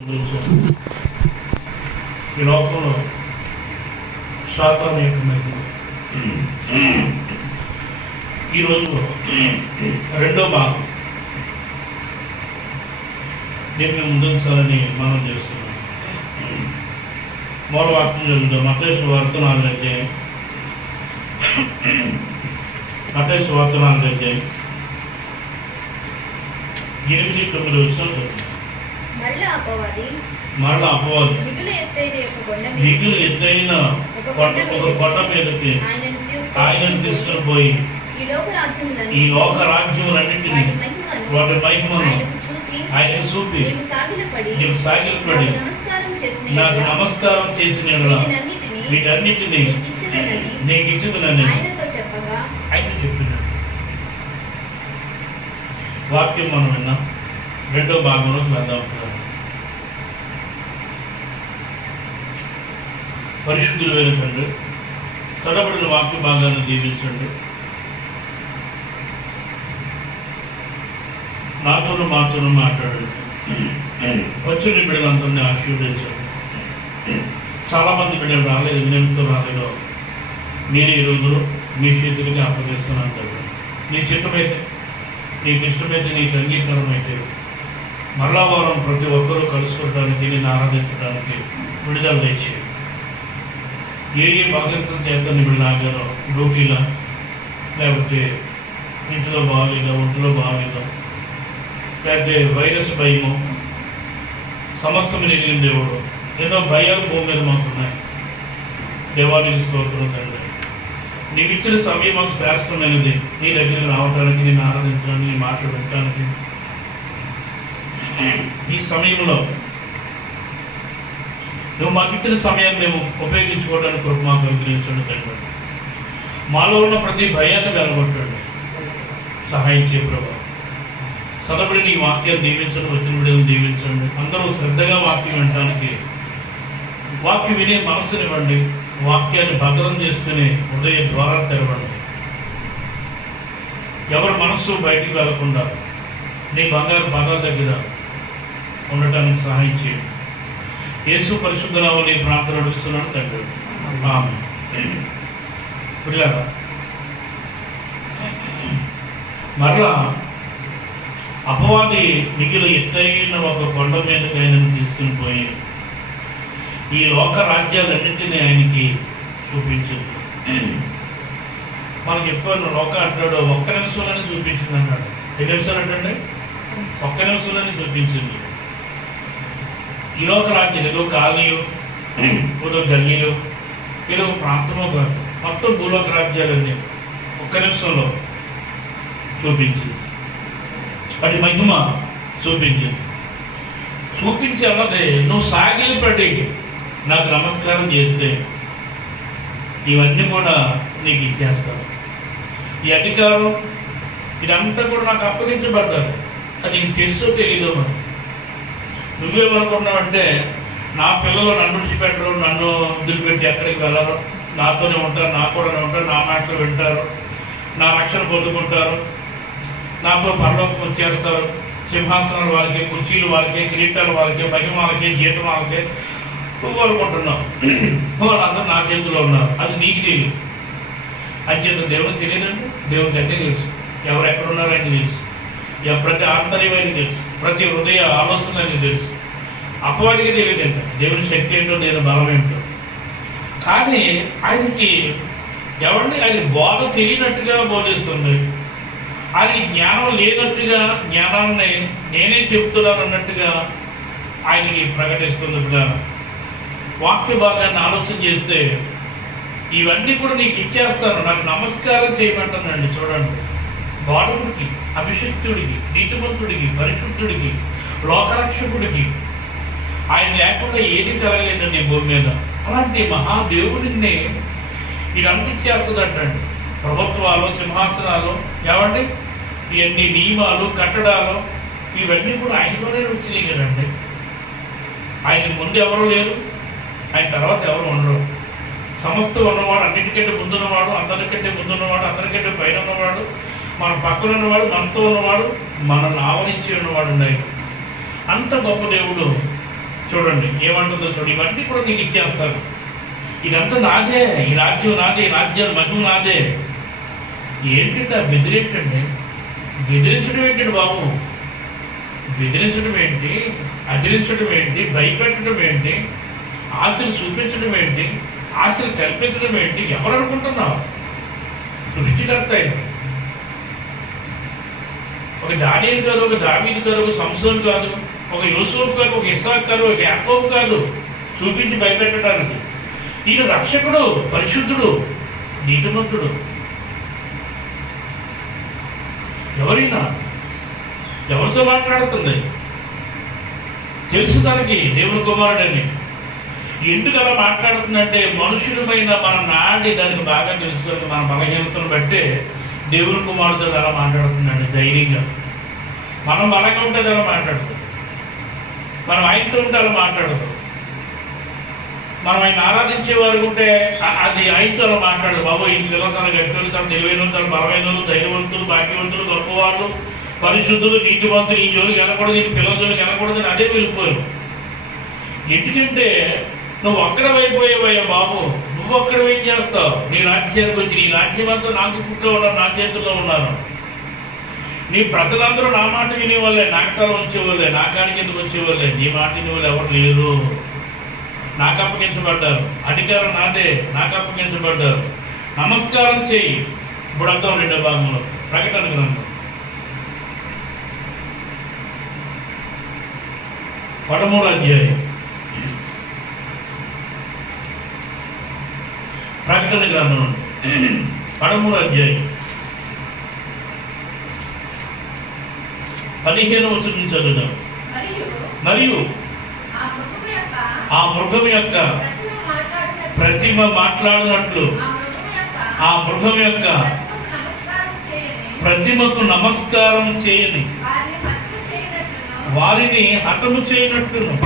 ఈ లోకంలో శాతం ఏకమైంది. ఈరోజు రెండో భాగం దీన్ని ముందుంచాలని మనం చేస్తున్నాం. మూల వాక్యం చదువుతాం. మత్తయి సువార్త 4వ అధ్యాయం. మత్తయి సువార్త 4వ అధ్యాయం 8-9 వచనాలు. మరలా అపవాది మిగులు ఎత్తైన ఒక కొండ మీదకి ఆయనను తీసుకుని పోయి ఈ లోక రాజ్యములన్నింటినీ వాటి మహిమను ఆయన చూపి నీవు సాగిలపడి నాకు నమస్కారం చేసిన వీటన్నిటినీ నీకు ఇచ్చిందని ఆయన చెప్పినాడు. వాక్యం మనం విన్నాం. రెండో భాగంలోకి వెళ్దాం. పరిశుద్ధులు వేరే తండ్రి, తడబడిన వాక్య భాగాన్ని దీవించండి. నాతోనూ మాతోనూ మాట్లాడండి. వచ్చిన బిడ్డలందరినీ ఆశీర్వదించండి. చాలామంది బిడ్డలు రాలేదు, నిమిత్తం రాలేదు. మీరు ఈ రోజులో మీ చేతులకి అప్పగిస్తున్నాను తండ్రి. నీకు ఇష్టమైతే, నీకు ఇష్టమైతే, నీకు అంగీకారం అయితే మరలా వారం ప్రతి ఒక్కరూ కలుసుకోవడానికి, నేను ఆరాధించడానికి విడుదల తెచ్చి ఏ బాధ్యతలు చేస్తాను ఇప్పుడు నాగారో డ్యూటీలా, లేకపోతే ఇంట్లో బాగాలేదా, ఒంట్లో బాగాలేదా, లేకపోతే వైరస్ భయము, సమస్తం నెగిలిన దేవుడు, ఎన్నో భయాలు భూమి మీద మాకున్నాయి. దేవానికి స్తోత్రం తండ్రి. నీకు ఇచ్చిన సమయం మాకు శ్రేష్టమైనది. నీ దగ్గరికి రావడానికి, నేను ఆరాధించడానికి, నీ మాటలు పెట్టడానికి ఈ సమయంలో నువ్వు మాకు ఇచ్చిన సమయాన్ని మేము ఉపయోగించుకోవడానికి కృప మాకు అనుగ్రహించండి తండ్రి. మాలో ఉన్న ప్రతి భయాన్ని వెలగొట్టండి, సహాయం చేయ ప్రభు. సదపడి నీ వాక్యాన్ని దీవించండి, వచ్చిన బిడ్డలను దీవించండి. అందరూ శ్రద్ధగా వాక్యం వినడానికి, వాక్యం వినే మనసునివ్వండి. వాక్యాన్ని భద్రం చేసుకుని హృదయ ద్వారా తెరవండి. ఎవరి మనస్సు బయటికి వెళ్లకుండా నీ బంగారు పదాల దగ్గర ఉండటానికి సహాయం చేయండి. యేసు పరిశుద్ధ నామములో ఈ ప్రార్థన అడుగుతున్నాను తండ్రి. ఆమేన్. పిల్లరా, మరలా అపవాది మిగిలి ఎత్తైన ఒక కొండ మీదకి ఆయనను తీసుకుని పోయి ఈ లోక రాజ్యాలన్నింటినీ ఆయనకి చూపించింది. మనకి ఎప్పుడు లోక అంటాడు ఒక్క నిమిషంలోనే చూపించింది అన్నాడు. ఎన్ని నిమిషాలు అంటే ఒక్క నిమిషంలోనే చూపించింది. ఈ లోక రాజ్యం ఏదో కాలనీయో, ఏదో గల్లీలో, ఏదో ప్రాంతంలో కాదు, మొత్తం భూలోక రాజ్యాలన్నీ ఒక్క నిమిషంలో చూపించింది. అది మహిమ చూపించింది. చూపించి అన్నది నువ్వు సాగిలపడి నాకు నమస్కారం చేస్తే ఇవన్నీ కూడా నీకు ఇచ్చేస్తాను. ఈ అధికారం ఇదంతా కూడా నాకు అప్పగించబడ్డారు. అది నీకు తెలుసో తెలీదో. మరి నువ్వేమనుకున్నావంటే నా పిల్లలు నన్ను విడిచిపెట్టరు, నన్ను వదిలిపెట్టి ఎక్కడికి వెళ్ళరు, నాతోనే ఉంటారు, నా కూడా ఉంటారు, నా మాటలు వింటారు, నా రక్షణ పొందుకుంటారు, నాతో పరలోకం వచ్చేస్తారు, సింహాసనాలు వాళ్ళకి, కుర్చీలు వాళ్ళకి, కిరీటాలు వాళ్ళకి, మహిమ వాళ్ళకి, జీతం వాళ్ళకి నువ్వు అనుకుంటున్నావు. వాళ్ళందరూ నా చేతిలో ఉన్నారు. అది నీకు తెలియదు. అంచేత దేవుడికి తెలియదండి. దేవుడికి అన్నీ తెలుసు. ఎవరు ఎక్కడున్నారో ఆయనకి తెలుసు. ప్రతి ఆంతర్యమైనా తెలుసు. ప్రతి హృదయ ఆలోచన ఆయనకి తెలుసు. అపవాడికి తెలియదంట దేవుని శక్తి ఏంటో, నేను బలం ఏంటో. కానీ ఆయనకి ఆయన బోధ తెలియనట్టుగా బోధిస్తుంది. ఆయనకి జ్ఞానం లేనట్టుగా, జ్ఞానాన్ని నేనే చెప్తున్నాను అన్నట్టుగా ఆయనకి ప్రకటిస్తుంది. కూడా వాక్య భాగాన్ని ఆలోచన చేస్తే ఇవన్నీ కూడా నీకు ఇచ్చేస్తాను, నాకు నమస్కారం చేయమంటానండి. చూడండి, బాలుడికి, అభిషిక్తుడికి, నీతిమంతుడికి, పరిశుద్ధుడికి, లోకరక్షకుడికి ఆయన లేకుండా ఏది కలగలేదండి భూమి మీద. అలాంటి మహాదేవుడిని ఇదంతా ఇచ్చేస్తుందంటండి. ప్రభుత్వాలు, సింహాసనాలు, ఏమండి ఇవన్నీ నియమాలు, కట్టడాలు ఇవన్నీ కూడా ఆయనతోనే వచ్చినాయి కదండి. ఆయన ముందు ఎవరు లేరు, ఆయన తర్వాత ఎవరు ఉండరు. సమస్తం ఉన్నవాడు, అన్నిటికంటే ముందున్నవాడు, అందరికంటే ముందున్నవాడు, అందరికంటే పైన ఉన్నవాడు, మన పక్కన ఉన్నవాడు, మనతో ఉన్నవాడు, మనల్ని ఆవరించి ఉన్నవాడు. ఆయన అంత గొప్ప దేవుడు చూడండి ఏమంటుందో చూడండి, ఇవన్నీ కూడా నీకు ఇచ్చేస్తాను, ఇదంతా నాదే, ఈ రాజ్యం నాదే, ఈ రాజ్యాలు మహిమ నాదే. ఏంటంటే ఆ బెదిరేంటండి? బెదిరించడం ఏంటండి బాబు? బెదిరించడం ఏంటి, అదిరించడం ఏంటి, భయపెట్టడం ఏంటి, ఆశలు చూపించడం ఏంటి, ఆశలు కల్పించడం ఏంటి? ఎవరు అనుకుంటున్నావు? సృష్టికర్త అయిన ఒక దానియేలు కాదు, ఒక దావీదు కాదు, ఒక సంసోను కాదు, ఒక యోసేపు కాదు, ఒక ఇస్సాకు కాదు, ఒక యాకోబు కాదు చూపించి భయపెట్టడానికి. ఈయన రక్షకుడు, పరిశుద్ధుడు, నీతిమంతుడు. ఎవరైనా ఎవరితో మాట్లాడుతుంది? తెలుసు తనకి దేవుని కుమారుడని. ఎందుకు అలా మాట్లాడుతుందంటే మనుషులమైన మన నాడి దానికి బాగా తెలుసుకొని మన బలహీనతను బట్టే దేవుని కుమారుడితో అలా మాట్లాడుతుందండి ధైర్యంగా. మనం బలంగా ఉంటే అలా మాట్లాడుతాం, మనం ఆయనతో ఉంటే అలా మాట్లాడుతాం, మనం ఆయన ఆరాధించే వారు ఉంటే అది ఆయనతో అలా మాట్లాడదు. బాబు ఇందులో తన గట్టిలు, తన తెలివైన, తన బలమైన, ధైర్యవంతులు, భాగ్యవంతులు, గొప్పవాళ్ళు, పరిశుద్ధులు, నీతివంతులు, ఈ జోలికి వెళ్ళకూడదు, ఈ పిల్లల జోలికి వెళ్ళకూడదు అని అదే వెళ్ళిపోయావు. ఎందుకంటే నువ్వు ఒక్కడమైపోయావయ్యా బాబు. నువ్వు ఒక్కడ ఏం చేస్తావు? నీ రాజ్యానికి వచ్చి, నీ రాజ్యం అంతా నాకు చుట్టూ ఉన్నారు, నా చేతుల్లో ఉన్నారు. నీ ప్రజలందరూ నా మాట వినేవాళ్ళే, నాటకాలు వచ్చేవాళ్ళే, నా కాడికి ఎందుకు వచ్చేవాళ్ళే. నీ మాట వినేవాళ్ళు ఎవరు లేరు. నాకు అప్పగించబడ్డారు, అధికారం నాదే, నాకు అప్పగించబడ్డారు. నమస్కారం చేయి. ఇప్పుడు అర్థం 2వ భాగంలో ప్రకటన గ్రంథం 13వ అధ్యాయం. ప్రకటన గ్రంథం 13వ అధ్యాయం 15వ వచనం చదువుదాం. మరియు ఆ మృగం యొక్క ప్రతిమ మాట్లాడినట్లు ఆ మృగం యొక్క ప్రతిమకు నమస్కారం చేయని వారిని హతము చేయనట్లును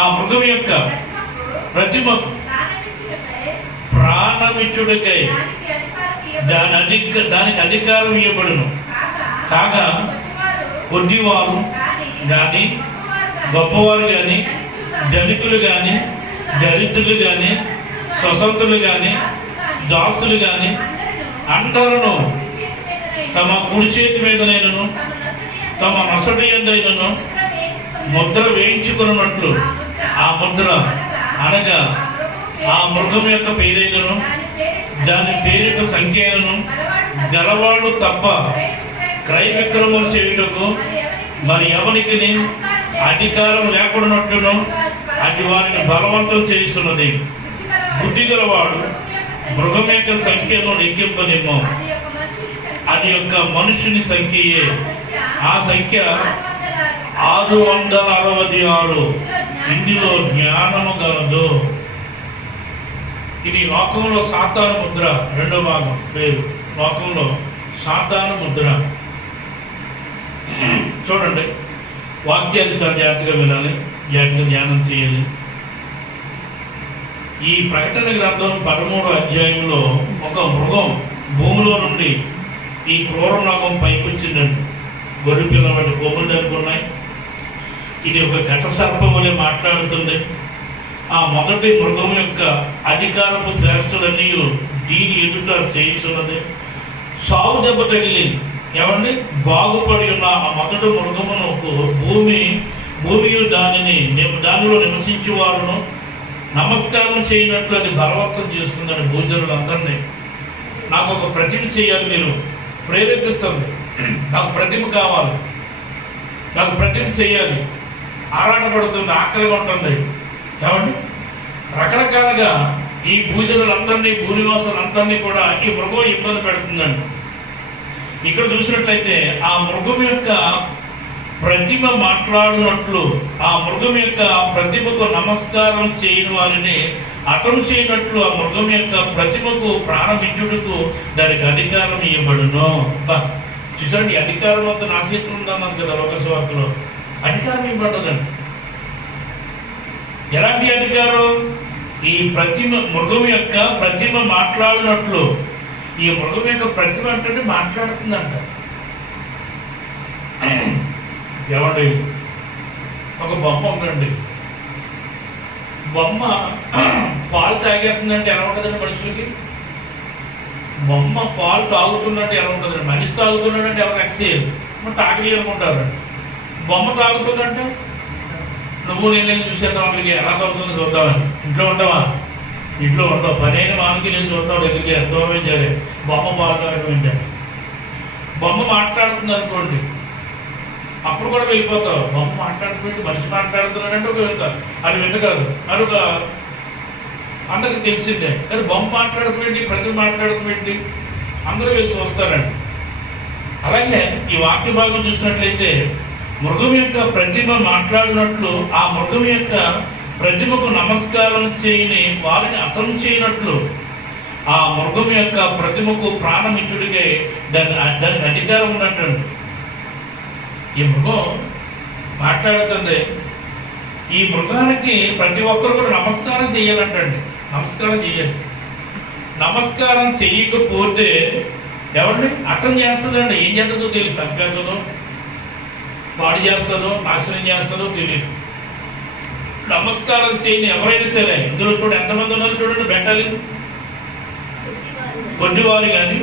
ఆ మృగం యొక్క ప్రతిమకు ప్రాణమిచ్చుడికై దానికి అధికారం ఇవ్వబడును. కాగా కొద్దివారు కానీ, గొప్పవారు కానీ, ధనికులు కానీ, దరిద్రులు కానీ, స్వతంత్రులు కానీ, దాసులు కానీ అందరూ తమ కుడి చేతి మీదనైనను తమ నొసటి యందైనను ముద్ర వేయించుకున్నట్లు ఆ ముద్ర అనగా ఆ మృగం యొక్క పేరైనను దాని పేరుకు సంఖ్యను గలవాడు తప్ప క్రయ విక్రమలు చేయుటకు మరి ఎవరికి అధికారం లేకున్నట్లును అది వారిని బలవంతం చేస్తున్నది. బుద్ధి గలవాడు మృగం యొక్క సంఖ్యను లెక్కింపనిమ్ము. అది యొక్క మనుషుని సంఖ్యయే. ఆ సంఖ్య 666. ఇందులో జ్ఞానము గలదు. ఇది లోకంలో సాతాను ముద్ర 2వ భాగం పేరు. లోకంలో సాతాను ముద్ర. చూడండి, వాక్యాలు చాలా జాగ్రత్తగా వినాలి, జాగ్రత్తగా ధ్యానం చేయాలి. ఈ ప్రకటన గ్రంథం 13వ అధ్యాయంలో ఒక మృగం భూమిలో నుండి ఈ క్రూరనాగం పైకొచ్చిందండి. గొర్రె పిల్ల వంటి కొమ్ములు అనుకున్నాయి. ఇది ఒక ఘట సర్పం వలె మాట్లాడుతుంది. ఆ మొదటి మృగం యొక్క అధికారపు శ్రేష్ఠులన్నీ దీని ఎదుట చేయించున్నది. సాగు దెబ్బ తగిలి ఏమండి బాగుపడి ఉన్న ఆ మొదటి మృగమునకు భూమి దానిలో నివసించే వారును నమస్కారం చేయనట్లు అది బలవంతం చేస్తుందని భూజనులందరినీ. నాకు ఒక ప్రతిమ చేయాలి, మీరు ప్రేరేపిస్తుంది. నాకు ప్రతిమ కావాలి, నాకు ప్రతిమ చేయాలి, ఆరాటపడుతుంది, ఆకలిగా ఉంటుంది. ఏమండి రకరకాలుగా ఈ భూజనులందరినీ, భూనివాసులందరినీ కూడా ఈ మృగం ఇబ్బంది పెడుతుందండి. ఇక్కడ చూసినట్లయితే ఆ మృగం యొక్క ప్రతిమ మాట్లాడినట్లు ఆ మృగం యొక్క ప్రతిమకు నమస్కారం చేయని వారిని హతం చేయనట్లు ఆ మృగం యొక్క ప్రతిమకు ప్రాణమిచ్చుటకు దానికి అధికారం ఇవ్వబడును. చూసారండి, అధికారం వద్ద నా చేతులు ఉందన్నాను కదా లోకస్వార్తలో. అధికారం ఇవ్వబడదండి. ఎలాంటి అధికారం? ఈ మృగం యొక్క ప్రతిమ మాట్లాడినట్లు. ఈ మృగం యొక్క ప్రతిమ అంటే మాట్లాడుతుందంట. ఏమండి ఒక బొమ్మ ఉందండి. బొమ్మ పాలు తాగేస్తుందంటే ఎలా ఉంటుందండి మనుషులకి? బొమ్మ పాలు తాగుతున్నట్టు ఎలా ఉంటుందండి? మనిషి తాగుతున్నాడంటే ఎవరు ఎక్స్ చేయరు, మరి తాగలి అనుకుంటారండి. బొమ్మ తాగుతుందంటే నువ్వు నేను చూసేద్దాం, అక్కడికి ఎలా తాగుతుందో చూద్దామని. ఇంట్లో ఉంటావా? ఇంట్లో ఉంటావు. పని అయిన మామకి నేను చూస్తావు, దగ్గరికి ఎంతోమే చేయాలి. బొమ్మ పాలు తాగడం ఏంటంటే, బొమ్మ మాట్లాడుతుంది అనుకోండి, అప్పుడు కూడా వెళ్ళిపోతావు. బొమ్మ మాట్లాడుతుంటే మనిషి మాట్లాడుతున్నాడంటే ఒక వెళ్తారు, అది వింట కాదు, అది ఒక అందరికి తెలిసిందే. కానీ బొమ్మ మాట్లాడుతున్నట్టు, ప్రజలు మాట్లాడుతున్నట్టు అందరూ వెళ్ళి చూస్తారండి. అలాగే ఈ వాక్య భాగం చూసినట్లయితే మృగం యొక్క ప్రతిమ మాట్లాడినట్లు ఆ మృగం యొక్క ప్రతిమకు నమస్కారం చేయని వారిని అర్థం చేయనట్లు ఆ మృగం యొక్క ప్రతిమకు ప్రాణమిచ్చుడికే దానికి అధికారం ఉన్నట్టు. ఈ మృగం మాట్లాడుతుంది. ఈ మృగానికి ప్రతి ఒక్కరు కూడా నమస్కారం చేయాలంటండి. నమస్కారం చేయాలి. నమస్కారం చేయకపోతే ఎవరిని అర్థం చేస్తుందండి. ఏం చేస్తుందో తెలియదు. చంపేస్తుందో, పాడు చేస్తుందో, నాశనం చేస్తుందో తెలియదు. నమస్కారం చేయని ఎవరైనా సరే, ఇందులో చూడండి ఎంతమంది ఉన్నారో చూడండి. బెట్టాలి కొద్దివారు కానీ,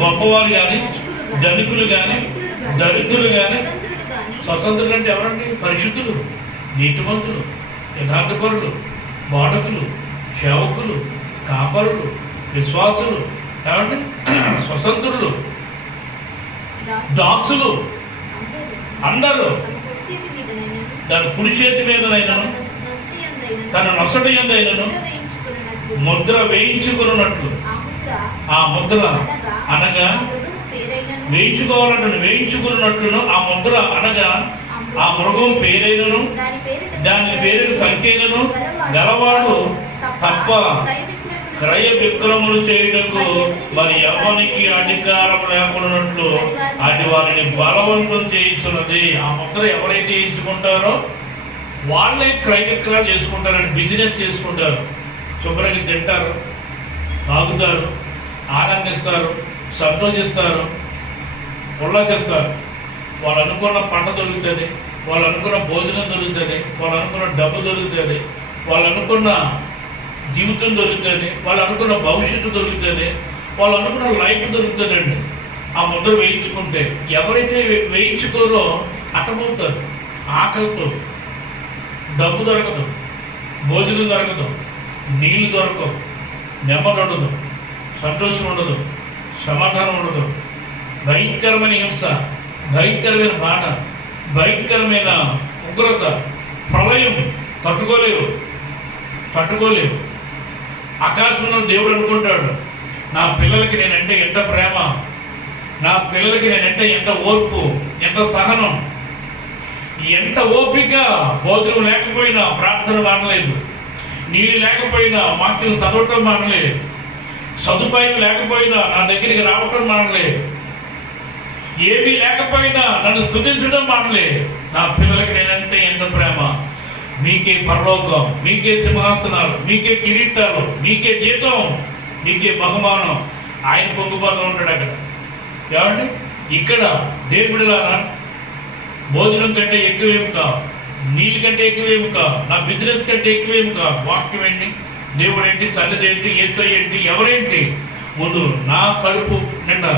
గొప్పవారు కానీ, ధనికులు కానీ, దళితులు కానీ, స్వతంత్రులు అంటే ఎవరండి? పరిశుద్ధులు, నీతిమంతులు, యథార్థపరులు, బాధకులు, సేవకులు, కాపరులు, విశ్వాసులు, ఏమండి స్వతంత్రులు, దాసులు అందరూ దాని కుడి చేతి మీదనైనను తన నొసటి యందైనను ముద్ర వేయించుకున్నట్లు. ఆ ముద్ర అనగా వేయించుకోవాలంటే వేయించుకున్నట్లును ఆ ముద్ర అనగా ఆ మృగం పేరైనను దాని పేరు సంఖ్యను గలవాడు తప్ప క్రయ విక్రములు చేయుటకు మరి ఎవరికి అధికారం లేకున్నట్లు అది వారిని బలవంతం చేయిస్తున్నది. ఆ ముద్ర ఎవరైతే చేయించుకుంటారో వాళ్ళే క్రయ విక్రయాలు చేసుకుంటారని, బిజినెస్ చేసుకుంటారు. శుభ్రంగా తింటారు, తాగుతారు, ఆనందిస్తారు, సంతోషిస్తారు, ఉల్లాసిస్తారు. వాళ్ళు అనుకున్న పంట దొరుకుతుంది, వాళ్ళు అనుకున్న భోజనం దొరుకుతుంది, వాళ్ళు అనుకున్న డబ్బు దొరుకుతుంది, వాళ్ళు అనుకున్న జీవితం దొరుకుతుంది, వాళ్ళు అనుకున్న భవిష్యత్తు దొరుకుతుంది, వాళ్ళు అనుకున్న లైఫ్ దొరుకుతుందండి. ఆ ముద్ర వేయించుకుంటే ఎవరైతే వేయించుకోరో అటమవుతారు. ఆకలితో డబ్బు దొరకదు, భోజనం దొరకదు, నీళ్ళు దొరకవు, నెమ్మది ఉండదు, సంతోషం ఉండదు, సమాధానం ఉండదు. భయంకరమైన హింస, భయంకరమైన బాధ, భయంకరమైన ఉగ్రత, ప్రళయం తట్టుకోలేవు. ఆకాశంలో దేవుడు అనుకుంటాడు, నా పిల్లలకి నేనంటే ఎంత ప్రేమ, నా పిల్లలకి నేనంటే ఎంత ఓర్పు, ఎంత సహనం, ఎంత ఓపిక. భోజనం లేకపోయినా ప్రార్థన మానలేదు, నీళ్ళు లేకపోయినా వాక్యం చదవటం మానలేదు, సదుపాయం లేకపోయినా నా దగ్గరికి రావటం మానలేదు, ఏమీ లేకపోయినా నన్ను స్తుతించడం మానలేదు. నా పిల్లలకి నేనంటే ఎంత ప్రేమ. మీకే పరలోకం, మీకే సింహాసనాలు, మీకే కిరీటాలు, మీకే జీతం, మీకే బహుమానం. ఆయన పొంగిపోతూ ఉంటాడు అక్కడ. ఏమండి ఇక్కడ దేవుడిలారా భోజనం కంటే ఎక్కువేమి కావు, నీళ్ళ కంటే ఎక్కువేమి కావు, నా బిజినెస్ కంటే ఎక్కువేమి కావు. వాక్యం ఏంటి, దేవుడు ఏంటి, సన్నిధి ఏంటి, యేసయ్య ఏంటి, ఎవరేంటి, ముందు నా కడుపు నిండా.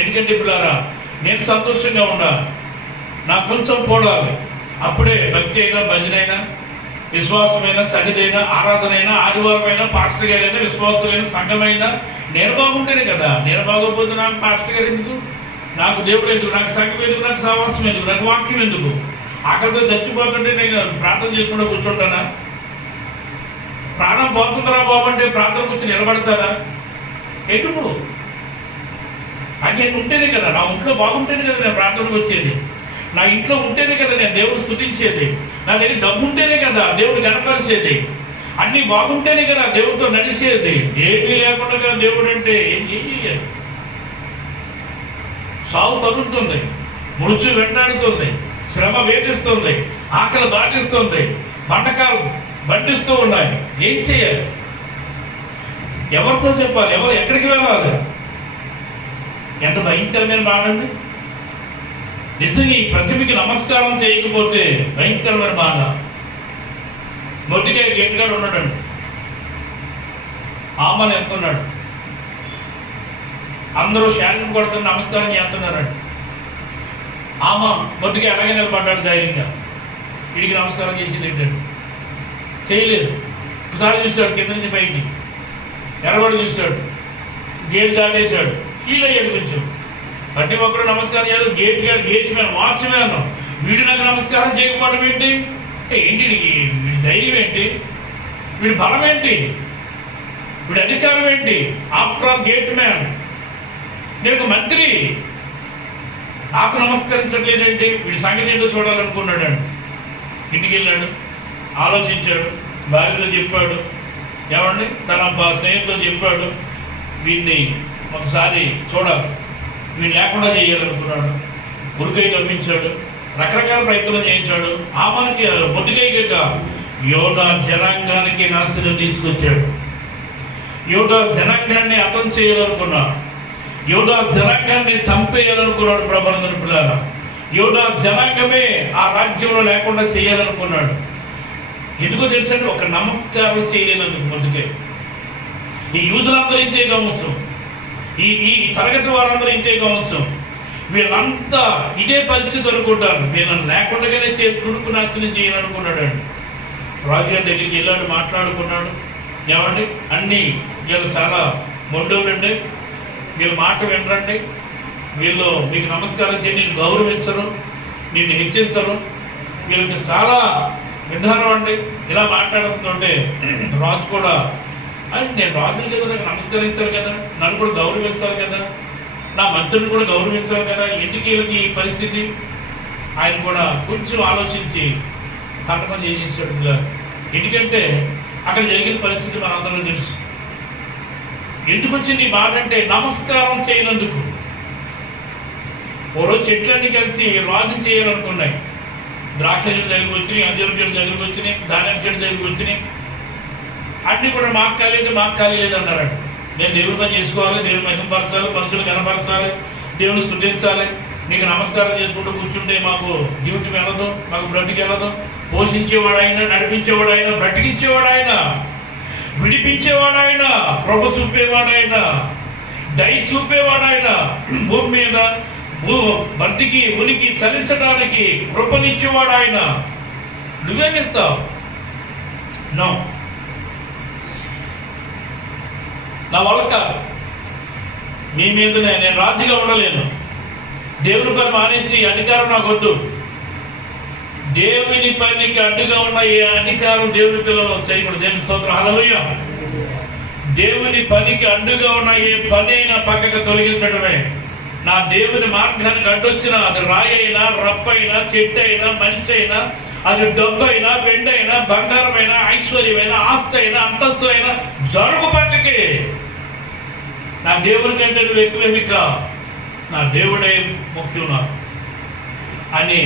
ఎందుకంటే పిల్లారా నేను సంతోషంగా ఉండాలి, నాకు కొంచెం పోడాలి. అప్పుడే భక్తి అయినా, భజన అయినా, విశ్వాసమైన, సన్నిధైనా, ఆరాధనైనా, ఆదివారమైనా, పాస్టర్ గారైనా, విశ్వాసులైన సంఘమైనా నేను బాగుంటేనే కదా. నేను బాగోకపోతే నాకు పాస్టర్ గారు ఎందుకు, నాకు దేవుడు ఎందుకు, నాకు సంఘం ఎందుకు, నాకు సహవాసం ఎందుకు, నాకు వాక్యం ఎందుకు? ఆకలితో చచ్చిపోతుంటే నేను ప్రార్థన చేసుకుంటూ కూర్చుంటానా? ప్రాణం పోతుందరా బాబు అంటే ప్రార్థన కూర్చొని నిలబడతారా? ఎందుకు? నాకు ఉంటేనే కదా, నా ఇంట్లో బాగుంటేనే కదా నేను ప్రార్థనకు వచ్చేది, నా ఇంట్లో ఉంటేనే కదా నేను దేవుడు స్తుతించేది, నా దగ్గర డబ్బు ఉంటేనే కదా దేవుడు కనపరిచేది, అన్నీ బాగుంటేనే కదా దేవుడితో నడిచేది. ఏమీ లేకుండా కదా దేవుడు అంటే ఏం చేయాలి? సాగు తగులుతుంది, మృత్యు వెంటాడుతుంది, శ్రమ వేధిస్తుంది, ఆకలి బాధిస్తుంది, బండకాలు బండిస్తూ ఉన్నాయి. ఏం చేయాలి? ఎవరితో చెప్పాలి? ఎవరు ఎక్కడికి వెళ్ళాలి? ఎంత భయంకరమైన బాధ అండి. నిజంగా ఈ ప్రతిమకి నమస్కారం చేయకపోతే భయంకరమైన బాధ. మొట్టికాయ గట్టిగా ఉన్నాడండి, ఆమని ఎంతున్నాడు, అందరూ శాంతి కొడుతున్న నమస్కారం చేస్తున్నారండి. ఆమ మొట్టికాయ అలాగే నిలబడ్డాడు ధైర్యంగా. వీడికి నమస్కారం చేసింది ఏంటండి, చేయలేదు. ఒకసారి చూశాడు కింద నుంచి పైకి, ఎర్రబడి చూశాడు, గేట్ దాటేశాడు, ఫీల్ అయ్యాడు కొంచెం. ప్రతి ఒక్కరు నమస్కారం చేయాలి. గేట్ మ్యాన్, వాచ్ మ్యాన్, వీడు నాకు నమస్కారం చేయకపోవడం ఏంటి? ఏంటి వీడి ధైర్యం ఏంటి, వీడి బలం ఏంటి, వీడి అధికారం ఏంటి? ఆఫ్టర్ ఆల్ గేట్ మ్యాన్, నేను మంత్రి, నాకు నమస్కరించట్లేదేంటి? వీడి సంగతి ఏంటో చూడాలనుకున్నాడు అండి. ఇంటికి వెళ్ళాడు, ఆలోచించాడు, భార్యతో చెప్పాడు, ఏమండి తన స్నేహితులతో చెప్పాడు, వీడిని ఒకసారి చూడాలి, వీడు లేకుండా చేయాలనుకున్నాడు. గురికై గమనించాడు, రకరకాల ప్రయత్నం చేయించాడు. ఆ మనకి బొద్దుకైగా యోధా జనాంగానికి నాశనం తీసుకొచ్చాడు. యోధా జనాంగాన్ని అతం చేయాలనుకున్నాడు, యోధా జనాంగాన్ని చంపేయాలనుకున్నాడు. ప్రభావం పిల్లారా, యోధా జనాంగమే ఆ రాజ్యంలో లేకుండా చేయాలనుకున్నాడు. ఎందుకో తెలుసండి, ఒక నమస్కారం చేయలేనందుకు. బొద్దుకై ఈ యూదులందరూ ఇంతే గమనిస్తాం, ఈ తరగతి వారందరూ ఇంతే గమనిస్తాం. వీళ్ళంతా ఇదే పరిస్థితి అనుకుంటారు, వీళ్ళని లేకుండానే తుడుపు నాశనం చేయాలనుకున్నాడు అండి. రాజుగారి దగ్గరికి వెళ్ళాడు, మాట్లాడుకున్నాడు. ఏమండి అన్నీ వీళ్ళు చాలా మొండోళ్ళండి, వీళ్ళ మాట వినరండి, వీళ్ళు మీకు నమస్కారం చేసి నేను గౌరవించరు, నిన్ను హెచ్చించరు, వీళ్ళకి చాలా విధానం అండి. ఇలా మాట్లాడుతుంటే రాజు కూడా, అది నేను రాజుని కదా, నాకు నమస్కరించాలి కదా, నన్ను కూడా గౌరవించాలి కదా, నా మంత్రుని కూడా గౌరవించాలి కదా, ఎందుకు వీళ్ళకి ఈ పరిస్థితి? ఆయన కూడా కొంచెం ఆలోచించి సంతకం చేసేసాడు. ఎందుకంటే అక్కడ జరిగిన పరిస్థితి మనందరం తెలుసు. ఎందుకు వచ్చింది ఈ బాధ అంటే, నమస్కారం చేయనందుకు. ఓ రోజు చెట్లన్నీ కలిసి రాజు చేయాలనుకున్నాయి. ద్రాక్ష చెట్లు దగ్గరికి వచ్చినాయి, అంజూరు చెట్లు దగ్గరికి వచ్చినాయి, ధాన్యం చెట్లు దగ్గరికి వచ్చినాయి. అన్నీ కూడా మాకు ఖాళీ లేదు అన్నాడు. నేను దేవుడి పని చేసుకోవాలి, దేవుని మహిమపరచాలి, మనుషులు కనపరచాలి, దేవుని స్థుతించాలి. నీకు నమస్కారం చేసుకుంటూ కూర్చుంటే మాకు డ్యూటీ వెళ్ళదు, మాకు బ్రతికి వెళ్ళదు. పోషించేవాడైనా, నడిపించేవాడైనా, బ్రతికించేవాడైనా, విడిపించేవాడైనా, కృప చూపేవాడైనా, దయ చూపేవాడైనా, భూమి మీద బతికి ఉనికి చలించడానికి కృపనిచ్చేవాడైనా, నువ్వేమిస్తావు? నో, నా వల్ల కాదు, మీ మీదనే నేను రాజుగా ఉండలేను. దేవుని పని మానేసి అధికారం నాకు వద్దు. దేవుని పనికి అడ్డుగా ఉన్న ఏ అధికారం దేవుని పిల్లలు చేయకూడదు. దేవుని స్తోత్రం, హల్లెలూయా. దేవుని పనికి అడ్డుగా ఉన్న ఏ పని అయినా పక్కకు తొలగించడమే. నా దేవుని మార్గానికి అడ్డొచ్చిన, అది రాయి అయినా, రప్ప అయినా, చెట్టు అయినా, మనిషి అయినా, అది డబ్బు అయినా, వెండి అయినా, బంగారమైనా, ఐశ్వర్యమైనా, ఆస్తి అయినా, అంతస్తు అయినా, జరుగు పక్కకి. నా దేవుని కంటే నువ్వు ఎక్కువేమి కా, నా దేవుడే ముఖ్యం నాకు అని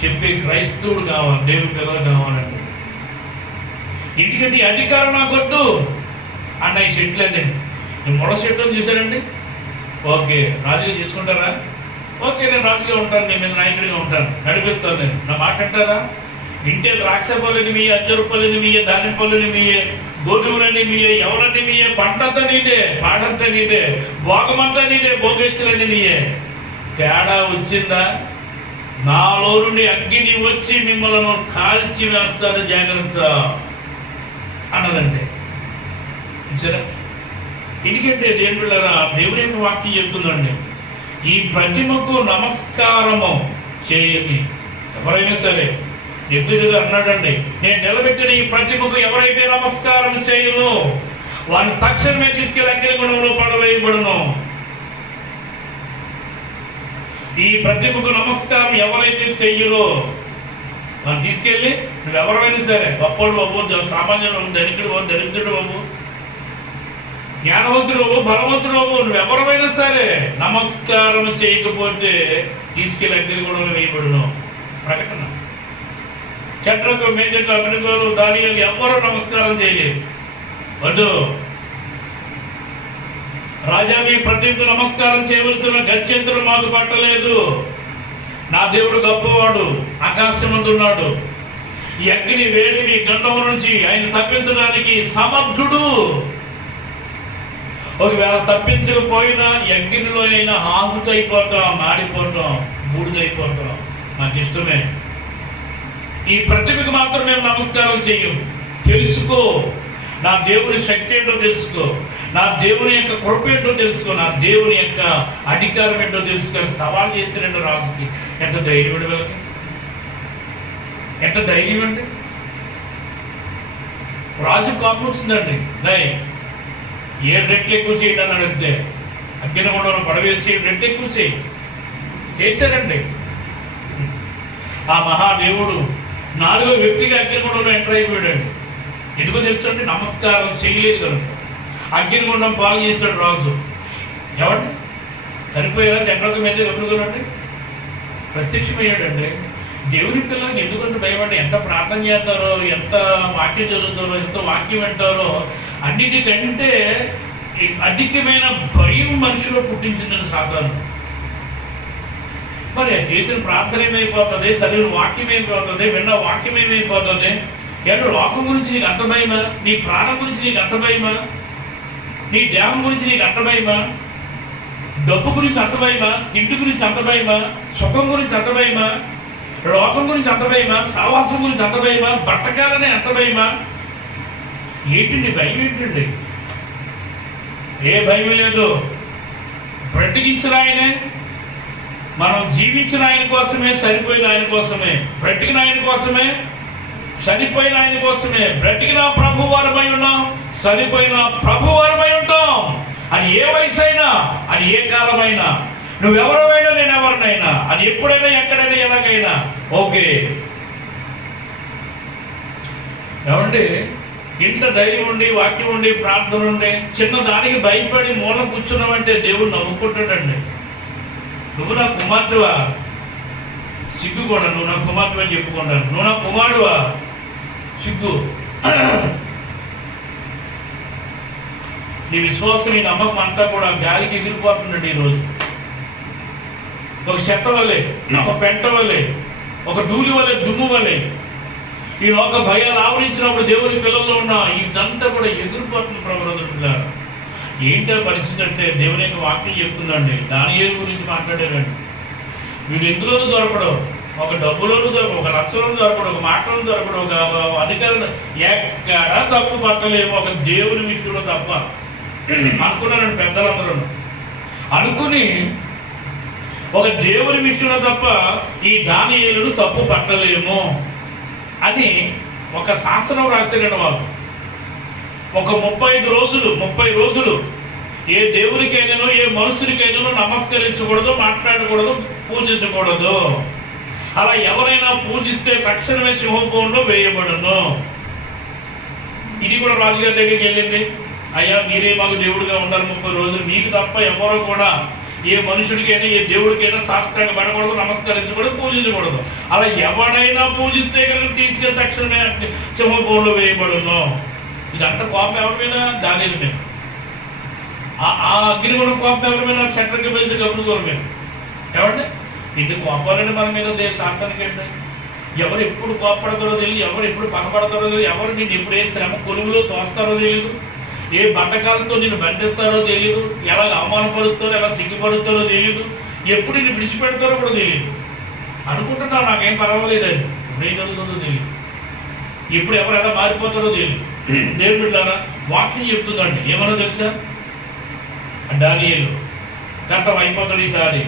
చెప్పి క్రైస్తవుడు కావాలి, దేవుని పిల్లలు కావాలండి. ఎందుకంటే ఈ అధికారం నాకు వద్దు అన్న ఈ చెట్లండి. నేను మొడ చెట్టు చూశానండి. ఓకే, రాజుగా చేసుకుంటారా? ఓకే, నేను రాజుగా ఉంటాను, నేను మీద నాయకుడిగా ఉంటాను, నడిపిస్తాను. నేను నా మాట అంటారా? వింటే ద్రాక్ష పళ్ళని మీయే, అంజూరు పళ్ళని మీయే, ధాన్యం పళ్ళని మీయే, గోధుమలని మీయే, ఎవరన్నీ మీయే, పంటంతా నీదే, పాటంతా నీదే, భోగమంతా నీదే, భోగేచ్చులన్నీ నీయే. తేడా వచ్చిందా? నాలో నుండి అగ్ని వచ్చి మిమ్మల్ని కాల్చి వేస్తాడు, జాగ్రత్త అన్నదండి. సరే, ఎందుకంటే దేవుళ్ళరా, దేవుని యొక్క వాక్యం చెప్తుందండి, ఈ ప్రతిమకు నమస్కారము చేయని ఎవరైనా సరే, ఎప్పుడు అన్నాడండి, నేను నిలబెట్టిన ఈ ప్రతిమకు ఎవరైతే నమస్కారం చేయను వారిని తక్షణమే తీసుకెళ్ళి అగ్నిగుండంలో పడవేయబడును. ఈ ప్రతిమకు నమస్కారం ఎవరైతే చెయ్యరో వారిని తీసుకెళ్ళి, నువ్వెవరైనా సరే, గొప్పడు బాబు, సామాన్యుడు, ధనికుడు బాబు, దరిద్రుడు బాబు, జ్ఞానవంతుడు బాబు, బలవంతుడు బాబు, నువ్వెవరైనా సరే నమస్కారం చేయకపోతే తీసుకెళ్ళి అగ్నిగుండంలో వేయబడును. ప్రకటన. చట్రకు, మేజకు, అగ్నిగోలు, దానియేలు ఎవ్వరూ నమస్కారం చేయలేదు. వద్దు, రాజా మీ ప్రతిమకు నమస్కారం చేయవలసిన గత్యంతరం మాకు పట్టలేదు. నా దేవుడు గొప్పవాడు, ఆకాశమందున్నాడు, ఈ అగ్ని వేడిని గండం నుంచి ఆయన తప్పించడానికి సమర్థుడు. ఒకవేళ తప్పించకపోయినా ఈ అగ్నిలో అయినా ఆహుతైపోతాం, మాడిపోతాం, బూడిదైపోతాం. నాకు ఇష్టమే. ఈ ప్రతిభకు మాత్రం మేము నమస్కారం చెయ్యం. తెలుసుకో, నా దేవుని శక్తి ఏంటో తెలుసుకో, నా దేవుని యొక్క కృప ఏంటో తెలుసుకో, నా దేవుని యొక్క అధికారం ఏంటో తెలుసుకొని సవాల్ చేసినండి రాజుకి. ఎంత ధైర్యం అండి వీళ్ళకి, ఎంత ధైర్యం అండి. రాజు కోపం వచ్చిందండి. ఏ రెట్లు ఎక్కువ చేయండి అని అడిగితే అగ్నిగుండంలో పడవేసి 7 రెట్లు ఎక్కువ చేశారండి. ఆ మహాదేవుడు 4వ వ్యక్తిగా అగ్నిగుండంలో ఎంటర్ అయిపోయాడు. ఎందుకో తెలుసండి, నమస్కారం చేయలేదు కనుక. అగ్నిగుండం పాలు చేశాడు రాజు. ఎవరు చనిపోయారా? చంద్రక మీద ఎప్పుడుకోనండి ప్రత్యక్షమయ్యాడండి. దేవుని పిల్లలకి ఎందుకంటే భయపడి ఎంత ప్రార్థన చేస్తారో, ఎంత వాక్యం చదువుతారో, ఎంత వాక్యం వింటారో, అన్నిటికంటే అధికమైన భయం మనిషిలో పుట్టించిందని సాతాను. మరి చేసిన ప్రార్థన ఏమైపోతుంది, చదివిన వాక్యం ఏమైపోతుంది, విన్న వాక్యం ఏమైపోతుంది? ఏదో లోకం గురించి నీకు అంత భయమా? నీ ప్రాణం గురించి నీకు అంత భయమా? నీ దేహం గురించి నీకు అంత భయమా? డబ్బు గురించి అంత భయమా? తిండి గురించి అంత భయమా? సుఖం గురించి అంత భయమా? లోకం గురించి అంత భయమా? సావాసం గురించి అంత భయమా? బట్టకాలనే అంత భయమా? ఏంటండి భయం? ఏంటండి? ఏ భయం లేదు. బ్రతికించిన ఆయనే, మనం జీవించిన ఆయన కోసమే, చనిపోయిన ఆయన కోసమే, బ్రతికిన ఆయన కోసమే, చనిపోయిన ఆయన కోసమే. బ్రతికిన ప్రభు వారమై ఉన్నాం, చనిపోయిన ప్రభు వారమై ఉంటాం. అది ఏ వయసు అయినా, అది ఏ కాలమైనా, నువ్వెవరైనా నేను ఎవరినైనా, అది ఎప్పుడైనా, ఎక్కడైనా, ఎలాగైనా ఓకే. ఏమండి, ఇంత ధైర్యం ఉండి, వాక్యం ఉండి, ప్రార్థన ఉండి, చిన్న దానికి భయపడి మూలం కూర్చున్నావంటే దేవుడు నవ్వుకుంటాడండి. నువ్వు నా కుమార్తెవా? సిగ్గు కూడా. నువ్వు నా కుమార్తె అని చెప్పుకుంటాను. నువ్వు నా కుమారుడువా? సిగ్గు. నీ విశ్వాసం, నీ నమ్మకం అంతా కూడా గాలికి ఎగిరిపోతుందండి ఈరోజు. ఒక చెత్త వలె, ఒక పెంట వలె, ఒక ధూళి వలె, దుమ్ము వలె ఈ లోక భయాలు ఆవరించినప్పుడు దేవుని పిల్లల్లో ఉన్న ఇదంతా కూడా ఎగిరిపోతుంది. ప్రభుత్వ ఏంటో పరిస్థితి అంటే దేవుని యొక్క వాక్యం చెప్తుందండి. దానియేలు గురించి మాట్లాడారండి. వీడు ఎందులోనూ దొరకడు, ఒక డబ్బులోనూ దొరకడు, ఒక లక్షలోనూ దొరకడు, ఒక మాటలోనూ దొరకడు, ఒక అధికారులు ఎక్కడా తప్పు పట్టలేము, ఒక దేవుని విషయంలో తప్ప అనుకున్నారండి పెద్దలందరూ. అనుకుని ఒక దేవుని విషయంలో తప్ప ఈ దానియేలును తప్పు పట్టలేము అని ఒక శాసనం రాశారండి వాళ్ళు. ఒక 30 రోజులు ఏ దేవునికైనానో, ఏ మనుషునికైనానో నమస్కరించకూడదు, మాట్లాడకూడదు, పూజించకూడదు. అలా ఎవరైనా పూజిస్తే తక్షణమే సింహభూమిలో వేయబడును. ఇది కూడా రాజుగారి దగ్గరికి వెళ్ళింది. అయ్యా, మీరే మాకు దేవుడిగా ఉండాలి 30 రోజులు, మీకు తప్ప ఎవరో కూడా ఏ మనుషుడికైనా, ఏ దేవుడికైనా సాష్టాంగ పడకూడదు, నమస్కరించకూడదు, పూజించకూడదు. అలా ఎవడైనా పూజిస్తే కనుక తీసుకెళ్ళి తక్షణమే సింహభూమిలో వేయబడును. ఇదంతా కోపం ఎవరి మీద? దానియేలు మీద. ఆ అగ్నిగుండం కోపం ఎవరి మీద? సెంట్రల్ బేస్డ్ గవర్నర్ మీద. ఏమంటే ఇది కోపాలని మన మీద సాతానికి ఏంటి? ఎవరు ఎప్పుడు కోపడతారో తెలియదు, ఎవరు ఎప్పుడు పగపడతారో తెలియదు, ఎవరు నేను ఎప్పుడు ఏ శ్రమ కొలువులో తోస్తారో తెలియదు, ఏ బంధకాలతో నేను బంధిస్తారో తెలియదు, ఎలా అవమానపరుస్తారో, ఎలా సిగ్గుపడుతారో తెలియదు, ఎప్పుడు నేను విడిచిపెడతారో కూడా తెలియదు. అనుకుంటున్నావు నాకేం పర్వాలేదు, అది ఇప్పుడేం జరుగుతుందో తెలియదు, ఎప్పుడు ఎవరు ఎలా మారిపోతారో తెలియదు. దేవుడు బిడ్డలారా, వాక్యం చెప్తుందండి. ఏమన్నా తెలుసా? దానియేలు గంటం అయిపోతాడు ఈసారి.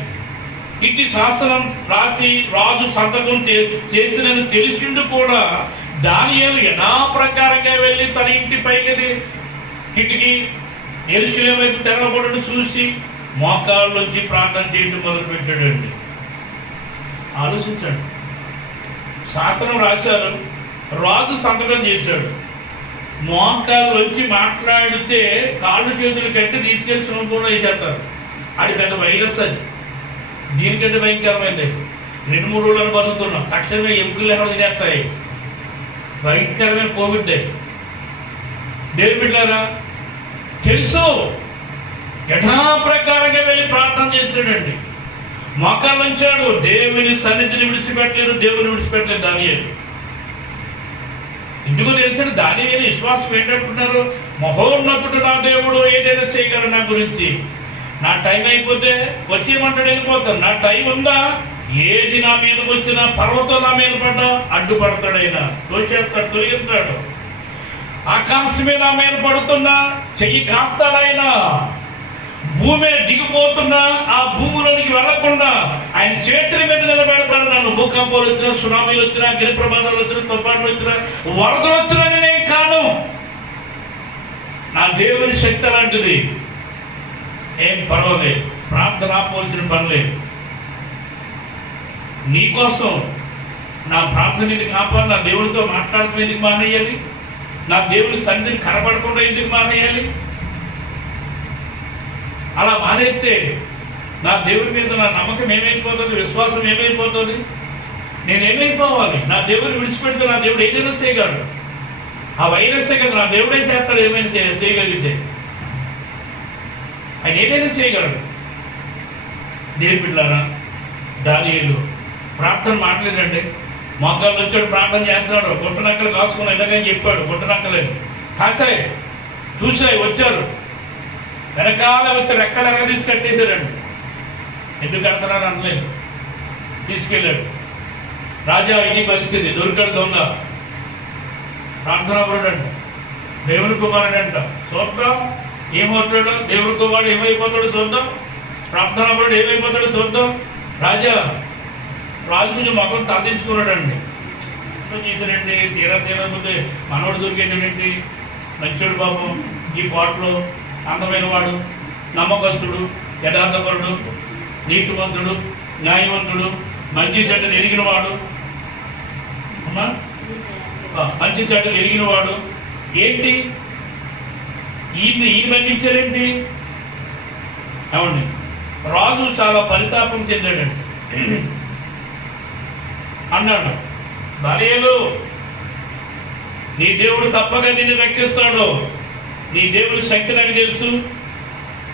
ఇట్టి శాసనం రాసి రాజు సంతకం చేసినని తెలిసిండు కూడా దానియేలు యథాప్రకారంగా వెళ్ళి తన ఇంటి పైకి కిటికీ యెరూషలేము వైపు తెరవబడును చూసి మోకాళ్ళొచ్చి ప్రార్థన చేయడం మొదలుపెట్టాడండి. ఆలోచించాడు. శాసనం రాశారు, రాజు సంతకం చేశాడు. మోకాళ్ళు వచ్చి మాట్లాడితే కాళ్ళు చేతులు కట్టి తీసుకెళ్ళి సింహభూమిలో వేసేస్తారు. అది పెద్ద వైరస్. అది దీనికంటే భయంకరమైంది. 2-3 రోజులను బతుకుతున్నాం, తక్షణమే ఎముకలు ఎక్కడ తినేస్తాయి. భయంకరమైన కోవిడ్. దేవుని బిడ్డలారా, తెలుసు యథాప్రకారంగా వెళ్ళి ప్రార్థన చేశాడండి. మోకాళ్ళు ఉంచాడు. దేవుని సన్నిధిని విడిచిపెట్టలేదు, దేవుని విడిచిపెట్టలేదు దానియేలు. ఎందుకు తెలిసాడు? దానియేలు విశ్వాసం ఏంటంటున్నారు? మహోన్నతుడు నా దేవుడు ఏదైనా చేయగలరు నా గురించి. నా టైం అయిపోతే వచ్చేయమంటాడు, వెళ్ళిపోతాను. నా టైం ఉందా? ఏది నా మీదకి వచ్చినా, పర్వతం నా మీద పడ్డా అడ్డుపడతాడు, ఆయన తోచేస్తాడు, తొలగిస్తాడు. ఆకాశమే నా మీద పడుతున్నా చెయ్యి కాస్తాడు ఆయన. భూమి దిగిపోతున్నా ఆ భూములోనికి వెళ్లకుండా ఆయన చేతుల మీద నిలబెడతాడు నన్ను. భూకంపాలు వచ్చినా, సునామీలు వచ్చినా, గిరి ప్రమాదాలు వచ్చినా, తుఫాన్లు వచ్చినా, వరదలు వచ్చినా నేనేం కాను. నా దేవుని శక్తి అలాంటిది. ఏం పర్వాలేదు, ప్రార్థన ఆపోల్సిన పనిలేదు. నీకోసం నా ప్రార్థన ఎందుకు ఆపాలి? నా దేవుడితో మాట్లాడటం ఎందుకు మానేయాలి? నా దేవుని సన్నిధిని కనబడకుండా ఎందుకు మానేయాలి? అలా మానేస్తే నా దేవుడి మీద నా నమ్మకం ఏమైపోతుంది? విశ్వాసం ఏమైపోతుంది? నేనేమైపోవాలి? నా దేవుడిని విడిచిపెడితే నా దేవుడు ఏదైనా చేయగలడు. ఆ వైరస్సే కదా, నా దేవుడే చేస్తాడు. ఏమైనా చేయగలిగితే ఆయన ఏదైనా చేయగలడు. దేవుని బిడ్డలారా, దానియేలు ప్రార్థన మాట్లాడండి. మోకాళ్ళు వచ్చాడు, ప్రార్థన చేస్తున్నాడు. గుట్టనక్కలు కాసుకుని ఎలాగని చెప్పాడు. గుట్టనక్కలేదు కాసాయి, చూసాయి, వచ్చారు. వెనకాల వచ్చి రెక్కలు ఎరగ తీసి కట్టేశారండి. ఎందుకు కడతారని అనలేదు, తీసుకెళ్ళాడు. రాజా ఇది పరిస్థితి, దొరికాడు దొంగ. ప్రార్థనాపరుడు అంట, దేవుని కుమారుడు అంట. చూద్దాం ఏమవుతాడో, దేవుని కుమారుడు ఏమైపోతాడో చూద్దాం, ప్రార్థనాపరుడు ఏమైపోతాడో చూద్దాం. రాజు కొంచెం మొక్కలు తలదించుకున్నాడండి. చేశాడండి, తీరకపోతే మనవాడు దొరికేటండి. మంచోడు పాపం, ఈ పాటలో అందమైన వాడు, నమ్మకస్తుడు, యథార్థపరుడు, నీతివంతుడు, న్యాయవంతుడు, మంచి చెడ్డలు ఎరిగినవాడు. అమ్మా, మంచి చెడ్డలు ఎరిగినవాడు. ఏంటి ఈ మన్నించారేంటి? ఏమండి, రాజు చాలా పరితాపం చెందాడండి. అన్నాడు, దానియేలు నీ దేవుడు తప్పగా నిన్ను రక్షిస్తాడు. నీ దేవుడి శక్తి నాకు తెలుసు,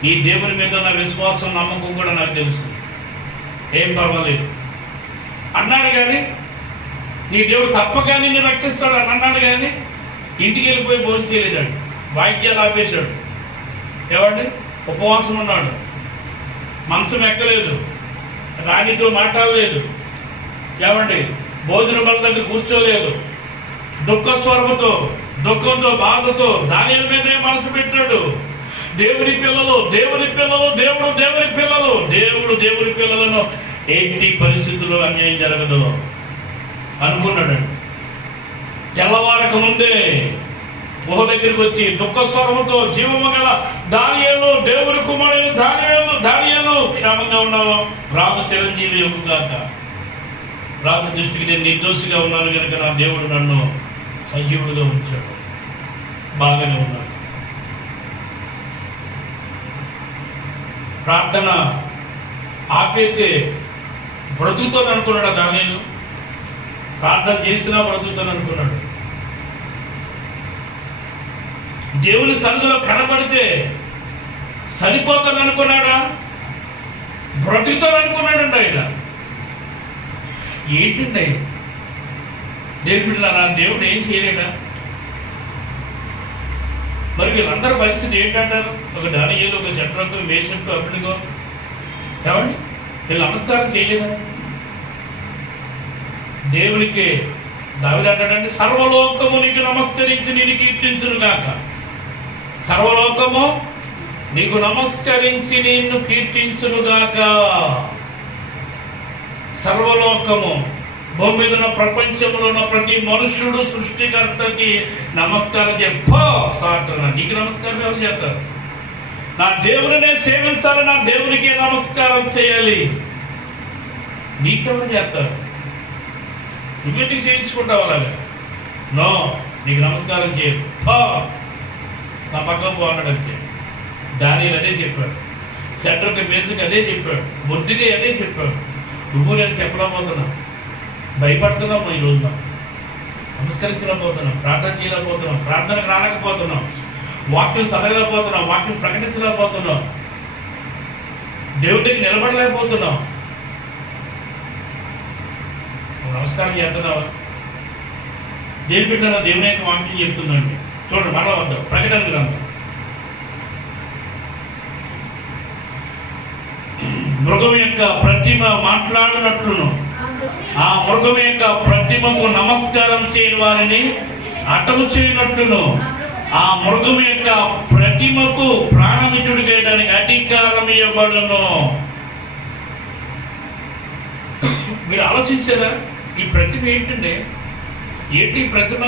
నీ దేవుని మీద నా విశ్వాసం, నమ్మకం కూడా నాకు తెలుసు. ఏం పర్వాలేదు అన్నాడు. కానీ నీ దేవుడు తప్పగా నిన్ను రక్షిస్తాడు అని అన్నాడు. కానీ ఇంటికి వెళ్ళిపోయి భోజనం చేయలేదండి. వాక్యాలు ఆపేశాడు. ఏమండి, ఉపవాసం ఉన్నాడు. మనసు ఎక్కలేదు, రాణితో మాట్లాడలేదు. ఏమండి, భోజన బల దగ్గర కూర్చోలేదు. దుఃఖ స్వరముతో, దుఃఖంతో, బాధతో దానియేలు మీదే మనసు పెట్టాడు. దేవుని పిల్లలు, దేవుని పిల్లలు, దేవుడు దేవుని పిల్లలు, దేవుడు దేవుని పిల్లలను ఎట్టి పరిస్థితుల్లో అన్యాయం జరగదు అనుకున్నాడు. తెల్లవారక ముందే గుహ దగ్గరికి వచ్చి దుఃఖ స్వరముతో, జీవము గల దానియేలు, దేవుని కుమారుడు దానియేలు క్షేమంగా ఉన్నావా? రాజు చిరంజీవి యొక్కగాక. రాజు దృష్టికి నేను నిర్దోషిగా ఉన్నాను కనుక నా దేవుడు నన్ను సజీవుడిగా ఉంచాడు. బాగానే ఉన్నాడు. ప్రార్థన ఆపేతే బ్రతుకుతాను అనుకున్నాడు దానియేలు. ప్రార్థన చేసినా బ్రతుకుతాను అనుకున్నాడు. దేవుని సన్నిధిలో కనబడితే సరిపోతాను అనుకున్నాడా? బ్రతుకుతాను అనుకున్నాడండి ఆయన. ఏంటండి దేవుడిలా, దేవుడు ఏం చేయలేడా? మరి వీళ్ళందరి పరిస్థితి ఏంటంటారు? ఒక దానియేలు, ఒక శట్రకు, మేషకు, అప్పుడుగో ఏమండి, వీళ్ళు నమస్కారం చేయలేదా? దేవునికి దావీదు అంటాడంటే, సర్వలోకము నీకు నమస్కరించి నేను కీర్తించును గాక. సర్వలోకము నీకు నమస్కరించి నిన్ను కీర్తించును గాక. సర్వలోకము, భూమి మీద ఉన్న ప్రపంచంలో ఉన్న ప్రతి మనుషుడు సృష్టికర్తకి నమస్కారం చేస్తాడు. నీకు నమస్కారం ఎవరు చేస్తారు? నా దేవుడినే సేవించాలి, నా దేవునికే నమస్కారం చేయాలి. నీకెవరు చేస్తారు? నువ్వెందుకు చేయించుకుంటావు అలాగా? నో, నీకు నమస్కారం చేయరు. నా పక్కన పోవాలంటే దానియేలు అదే చెప్పాడు. శట్రకు, మేషకు అదే చెప్పాడు. బుద్ధిని అదే చెప్పాడు. నువ్వు నేను చెప్పలేకపోతున్నాం, భయపడుతున్నాం. ఈ రోజున నమస్కరించలేకపోతున్నాం, ప్రార్థన చేయలేకపోతున్నాం, ప్రార్థనకు రాలేకపోతున్నాం, వాక్యం చదవలేకపోతున్నాం, వాక్యం ప్రకటించలేకపోతున్నాం, దేవుడికి నిలబడలేకపోతున్నాం. నమస్కారం చేస్తున్నావా? దేని బిడ్డ దేవుని యొక్క వాక్యం చెప్తుందండి. చూడండి మళ్ళా వద్దాం, ప్రకటన గ్రంథం. మృగం యొక్క ప్రతిమ మాట్లాడినట్లును ఆ మృగం యొక్క ప్రతిమకు నమస్కారం చేయని వారిని అటము చేయనట్లును ఆ మృగం యొక్క ప్రతిమకు ప్రాణమితుడు చేయడానికి అధికారం ఇవ్వబడును. మీరు ఆలోచించారా? ఈ ప్రతిమ ఏంటండి? ఏంటి ప్రతిమ?